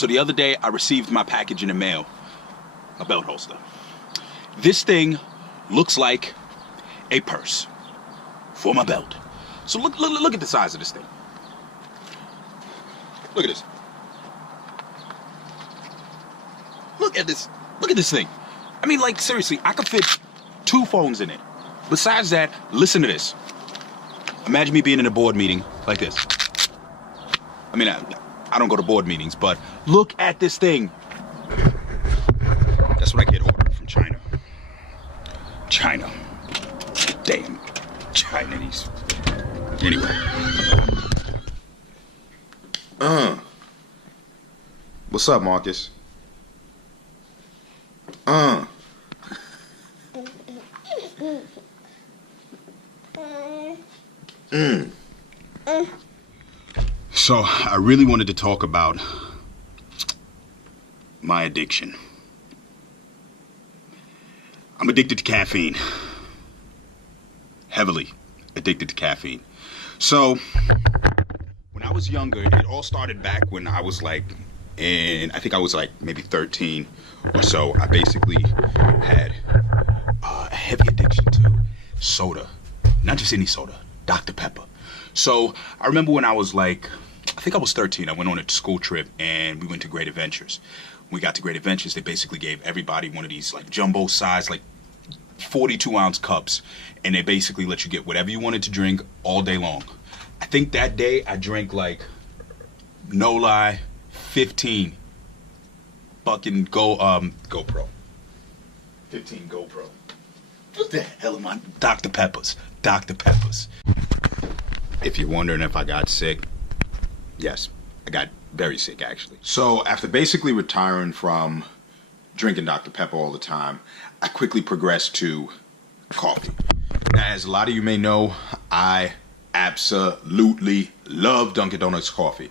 So the other day, I received my package in the mail, a belt holster. This thing looks like a purse for my belt. So look at the size of this thing. Look at this. Look at this thing. I mean, like, seriously, I could fit 2 phones in it. Besides that, listen to this. Imagine me being in a board meeting like this. I mean, I don't go to board meetings, but look at this thing. That's what I get ordered from China. China. Damn. Chinese. Anyway. What's up, Marcus? So, I really wanted to talk about my addiction. I'm addicted to caffeine. Heavily addicted to caffeine. So, when I was younger, it all started back when I was like, I think I was like maybe 13 or so. I basically had a heavy addiction to soda. Not just any soda, Dr. Pepper. So, I remember when I was like, I think I was 13, I went on a school trip and we went to Great Adventures. When we got to Great Adventures, they basically gave everybody one of these like jumbo size, like 42-ounce cups, and they basically let you get whatever you wanted to drink all day long. I think that day I drank like, no lie, 15 fucking GoPro. 15 GoPro. What the hell am I? Dr. Peppers. Dr. Peppers. If you're wondering if I got sick, yes, I got very sick, actually. So after basically retiring from drinking Dr. Pepper all the time, I quickly progressed to coffee. Now, as a lot of you may know, I absolutely love Dunkin' Donuts coffee.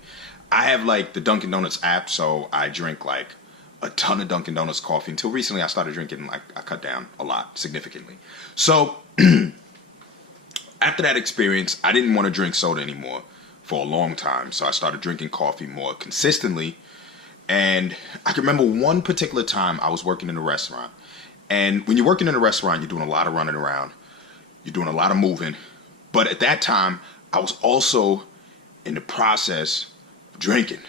I have like the Dunkin' Donuts app, so I drink like a ton of Dunkin' Donuts coffee. Until recently, I started drinking, like, I cut down a lot, significantly. So after that experience, I didn't want to drink soda anymore for a long time. So I started drinking coffee more consistently. And I can remember one particular time I was working in a restaurant. And when you're working in a restaurant, you're doing a lot of running around. You're doing a lot of moving. But at that time, I was also in the process of drinking.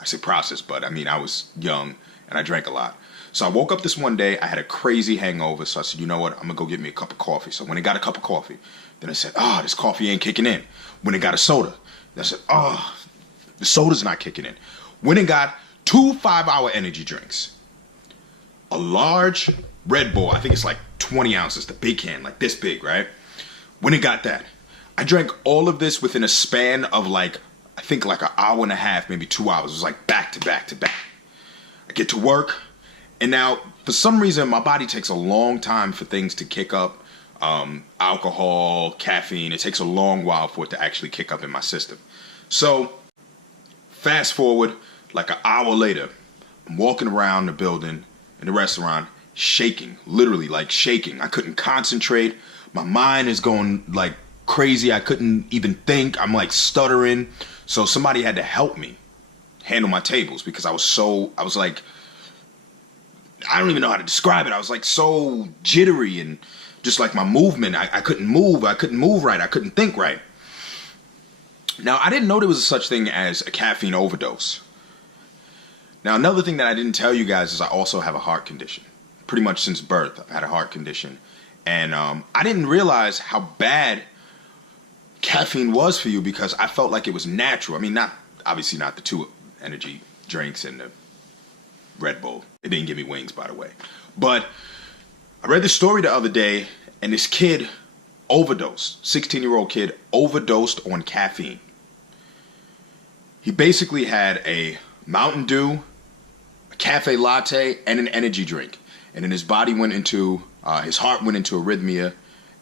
I say process, but I mean, I was young and I drank a lot. So I woke up this one day, I had a crazy hangover. So I said, you know what? I'm gonna go get me a cup of coffee. So when I got a cup of coffee, then I said, this coffee ain't kicking in. When I got a soda, I said, the soda's not kicking in. When I got 2 5-hour energy drinks, a large Red Bull, I think it's like 20 ounces, the big can, like this big, right? When I got that, I drank all of this within a span of like, I think like an hour and a half, maybe 2 hours. It was like back to back to back. I get to work, and now for some reason my body takes a long time for things to kick up. Alcohol, caffeine, it takes a long while for it to actually kick up in my system. So fast forward like an hour later, I'm walking around the building in the restaurant shaking, literally like shaking. I couldn't concentrate. My mind is going like crazy. I couldn't even think. I'm like stuttering. So somebody had to help me handle my tables because I was like, I don't even know how to describe it. I was like so jittery and just like my movement, I couldn't move. I couldn't move right. I couldn't think right. Now, I didn't know there was a such thing as a caffeine overdose. Now, another thing that I didn't tell you guys is I also have a heart condition. Pretty much since birth, I've had a heart condition. And I didn't realize how bad caffeine was for you because I felt like it was natural. I mean, obviously not the 2 energy drinks and the Red Bull. It didn't give me wings, by the way. But I read this story the other day, and this kid overdosed. 16-year-old kid overdosed on caffeine. He basically had a Mountain Dew, a cafe latte, and an energy drink. And then his body went into, his heart went into arrhythmia,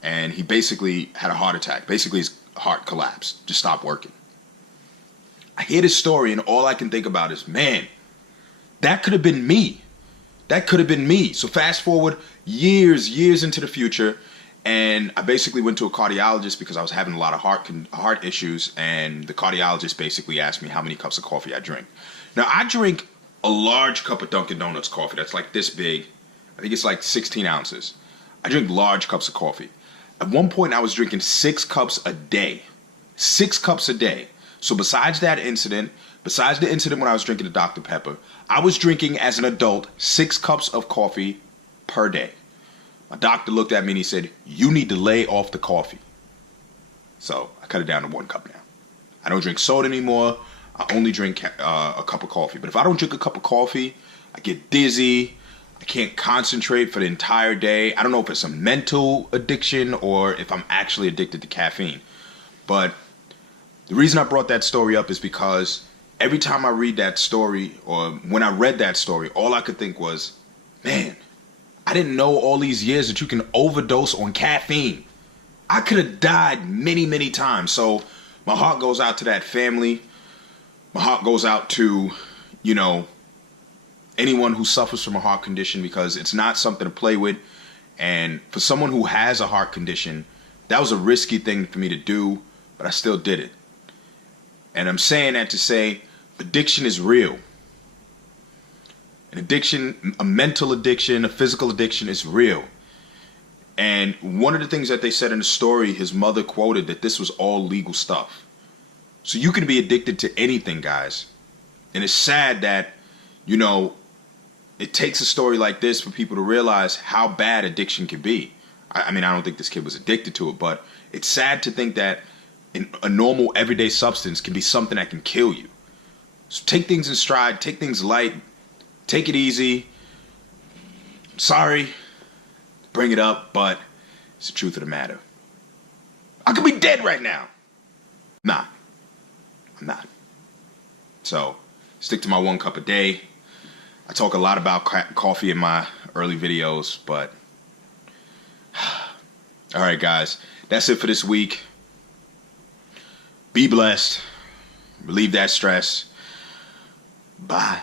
and he basically had a heart attack. Basically, his heart collapsed, just stopped working. I hear this story, and all I can think about is, man, that could have been me. That could have been me. So fast forward years into the future, and I basically went to a cardiologist because I was having a lot of heart issues, and the cardiologist basically asked me how many cups of coffee I drink. Now, I drink a large cup of Dunkin' Donuts coffee that's like this big. I think it's like 16 ounces. I drink large cups of coffee. At one point, I was drinking 6 cups a day. 6 cups a day. So besides the incident when I was drinking the Dr. Pepper, I was drinking as an adult 6 cups of coffee per day. My doctor looked at me and he said, "You need to lay off the coffee." So I cut it down to 1 cup now. I don't drink soda anymore. I only drink a cup of coffee. But if I don't drink a cup of coffee, I get dizzy. I can't concentrate for the entire day. I don't know if it's a mental addiction or if I'm actually addicted to caffeine. But the reason I brought that story up is because every time I read that story, or when I read that story, all I could think was, man, I didn't know all these years that you can overdose on caffeine. I could have died many, many times. So my heart goes out to that family. My heart goes out to, anyone who suffers from a heart condition, because it's not something to play with. And for someone who has a heart condition, that was a risky thing for me to do, but I still did it. And I'm saying that to say addiction is real. An addiction, a mental addiction, a physical addiction is real. And one of the things that they said in the story, his mother quoted that this was all legal stuff. So you can be addicted to anything, guys. And it's sad that, it takes a story like this for people to realize how bad addiction can be. I mean, I don't think this kid was addicted to it, but it's sad to think that a normal everyday substance can be something that can kill you. So take things in stride, take things light, take it easy. Sorry, bring it up, but it's the truth of the matter. I could be dead right now. Nah, I'm not. So stick to my 1 cup a day. I talk a lot about coffee in my early videos, but all right, guys, that's it for this week. Be blessed. Relieve that stress. Bye.